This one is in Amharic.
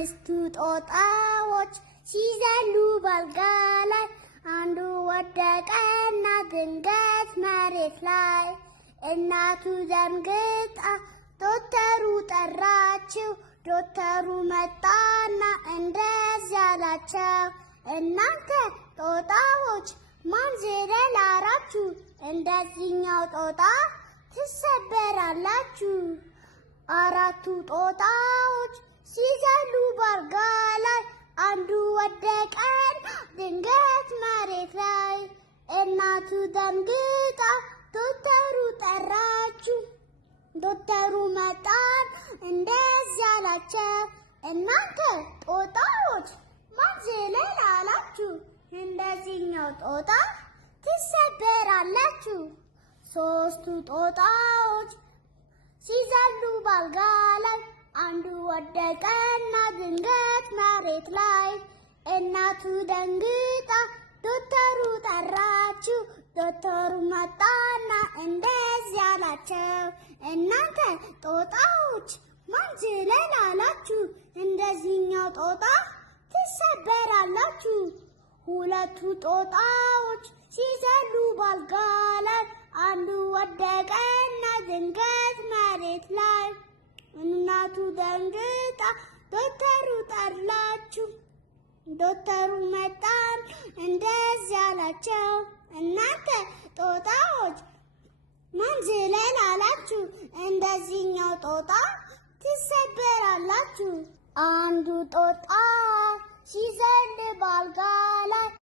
እስቱ ጦጣዎች ሲዘሉ ባልጋ ላይ አንዱ ወደቀና ድንገት መሬት ላይ እናቱ ደንግጣ ዶክተሩ ጠራችው። ዶክተሩ መጣና እንደዚህ አላቸው፣ እናንተ ጦጣዎች ማን ዝለል አላችሁ? እንደዚህኛው ጦጣ ትሰበራላችሁ። አራቱ ጦጣዎች ሲዘሉ ባልጋ ላይ አንዱ ወደቀና ድንገት መሬት ላይ እናቱ ደንግጣ ዶክተሩ ጠራችው። ዶክተሩ መጣን እንደዚህ አላቸው፣ እናንተ ጦጣዎች ማን ዝለል አላችሁ? እንደዚህኛው ጦጣ ትሰበራላችሁ። ሶስቱ ጦጣዎች ሲዘሉ ባልጋ ላይ አንዱ ወደቀና ድንገት መሬት ላይ እናቱ ደንግጣ ዶክተሩ ጠራችው። ዶክተሩ መጣና እንደዚህ አላቸው፣ እናንተ ጦጣዎች ማን ዝለል አላችሁ? እንደዚህኛው ጦጣ ትሰበራላችሁ። ሁለቱ ጦጣዎች ሲዘሉ ባልጋ ላይ አንዱ ወደቀና ድንገት መሬት ላይ እናቱ ደንግጣ ዶክተሩ ጠራችው። ዶክተሩ መጣን እንደዚህ አላቸው፣ እናንተ ጦጣዎች ማን ዝለል አላችሁ? እንደዚህኛው ጦጣ ትሰበራላችሁ። አንዱ ጦጣ ሲዘል ባልጋ ላይ